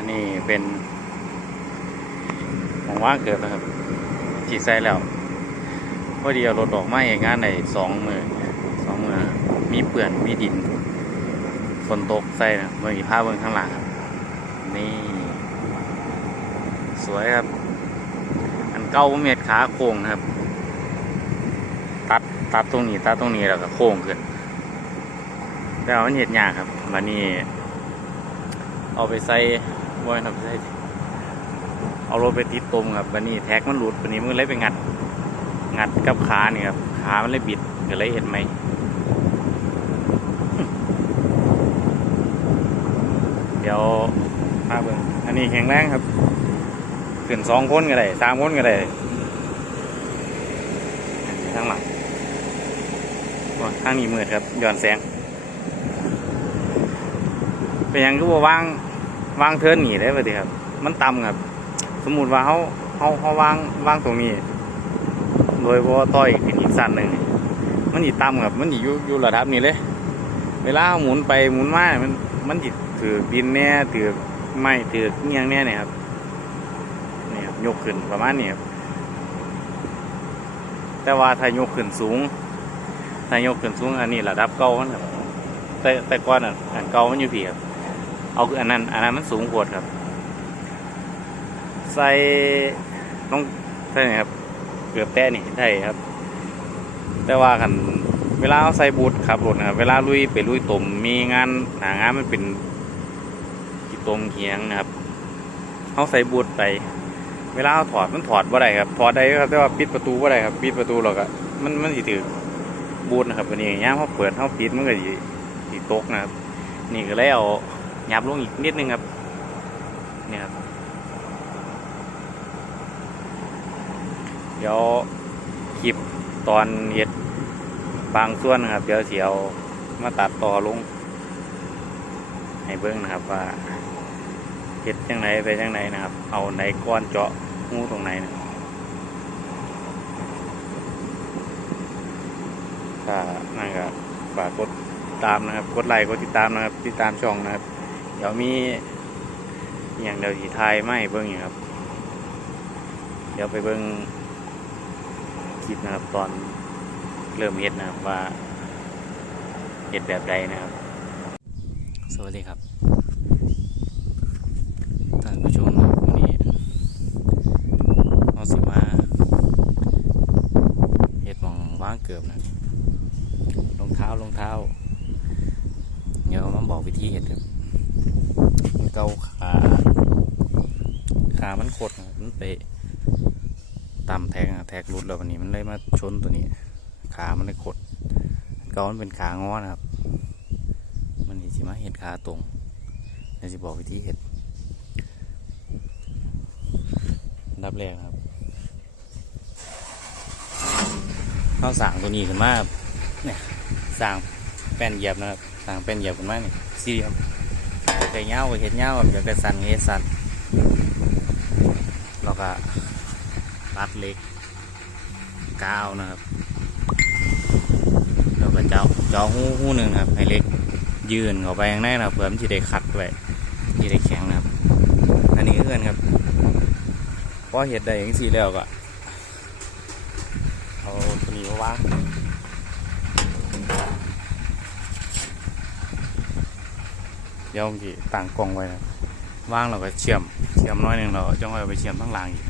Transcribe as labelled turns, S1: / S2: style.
S1: อันนี้เป็นของว่างเกิดนะครับจีใส่แล้วพอดีเอารถออกมาเองงานในสองมือสองมือมีเปื่อนมีดินฝนตกใส่นะเมื่อกี้าเบื้องข้างหลังครับนี่ สวยครับ อันเก้าเม็ดขาโค้งครับ ตัดตัดตรงนี้ตัดตรงนี้แล้วก็โค้งขึ้นแต่ว่ามันเห็ดยากครับมันนี่เอาไปใส่ บ่อยนะไปใส่เอารถไปติดตมครับวันนี้แท็กมันหลุดวันนี้มันเลยไปงัด งัดกับขานี่ครับ ขามันเลยบิดก็เลยเห็นไหมเดี๋ยวมาเบิ่งอันนี้แข็งแรงครับขึ้นสองคนก็ได้สามคนก็ได้ทางหลังข้างนี้มืดครับย้อนแสงเป็นยังก็ว่าวาง วางเทินหนีได้ปะดิครับ มันต่ำครับ สมมุติว่าเขาเขาเขาวางวางตรงนี้ โดยว่าต่อยขึ้นอีกสั้นหนึ่งมันอีต่ำครับ มันอีอยู่อยู่ระดับนี้เลย เวลาเราหมุนไปหมุนมามันมันจิถือดินแน่ถือไม้ถือเงี้ยงแน่เนี่ยครับนี่ครับยกขึ้นประมาณนี้ครับแต่ว่าถ้ายกขึ้นสูงถ้ายกขึ้นสูงอันนี้ระดับเก่ามันครับแต่แต่ก่อนอะอันเก่ามันอยู่พี่ครับ เอาอันนั้นอันนั้นมันสูงกว่าครับ ใส่ต้องใช่ไหมครับ เกือบแต้นี่ใช่ครับ แต่ว่าคันเวลาเราใส่บูทขับรถนะครับ เวลาลุยไปลุยตมมีงานหางานมันเป็นกีตมเขียงนะครับเขาใส่บูทไป เวลาเราถอดมันถอดว่าไรครับถอดได้ครับแต่ว่าปิดประตูว่าไรครับปิดประตูเราก็มันมันสิถือบูทนะครับวันนี้ย่ามเขาเปิดเขาปิดมันก็สิสิตกนะครับ นี่ก็เลยเอา ยับลงอีกนิดนึงครับเนี่ยครับเดี๋ยวคลิปตอนเห็ดบางส่วนนะครับ เดี๋ยวเสียวมาตัดต่อลง ให้เบิ้งนะครับว่าเห็ดจังไหนไปจังไหนนะครับ เอาไหนก้อนเจาะงูตรงไหนนะถ้านั่นก็ฝากกดติดตามนะครับ กดไลค์กดติดตามนะครับ ติดตามช่องนะครับ เดี๋ยวมีอย่างเดี๋ยวสีไทยไม่เบิ้งอย่างครับ เดี๋ยวไปเบิ้งคลิปนะครับตอนเริ่มเฮ็ดนะครับว่าเฮ็ดแบบใดนะครับ สวัสดีครับท่านผู้ชมครับวันนี้เราสิมาเฮ็ดหมองว่างเกือบนะรองเท้ารองเท้าเดี๋ยวมาบอกวิธีเฮ็ดครับ เกาขาขามันขดนะครับมันไปตามแท็กแท็กรุดแล้ววันนี้มันเลยมาชนตัวนี้ ขามันเลยขดเกามันเป็นขางอนะครับ มันนี่สิมาเห็ดขาตรงเดี๋ยวจะบอกวิธีเห็ดอันดับแรกครับเข้าสางตัวนี้ขึ้นมาเนี่ยสางแป้นเหยียบนะครับสางแป้นเหยียบขึ้นมาเนี่ยสี่เหลี่ยมากได้เงาก็เห็ดเงาอยากได้สันเห็ดสันแล้วก็ตัดเล็กกาวนะครับแล้วก็เจาะเจาะหูหูหนึ่งครับ ให้เล็กยืนเข้าไปข้างในนะครับเพื่อมันจะได้ขัดไว้ที่ได้แข็งนะครับ อันนี้ก็เกินครับพอเห็ดได้อย่างสี่แล้วก็เอาตัวนี้มาวาง เดี๋ยวผมจะตั้งกล้องไว้นะวางเราก็เชื่อมเชื่อมน้อยหนึ่งเราจ้องไว้เอาไปเชื่อมทั้างหล่างอีก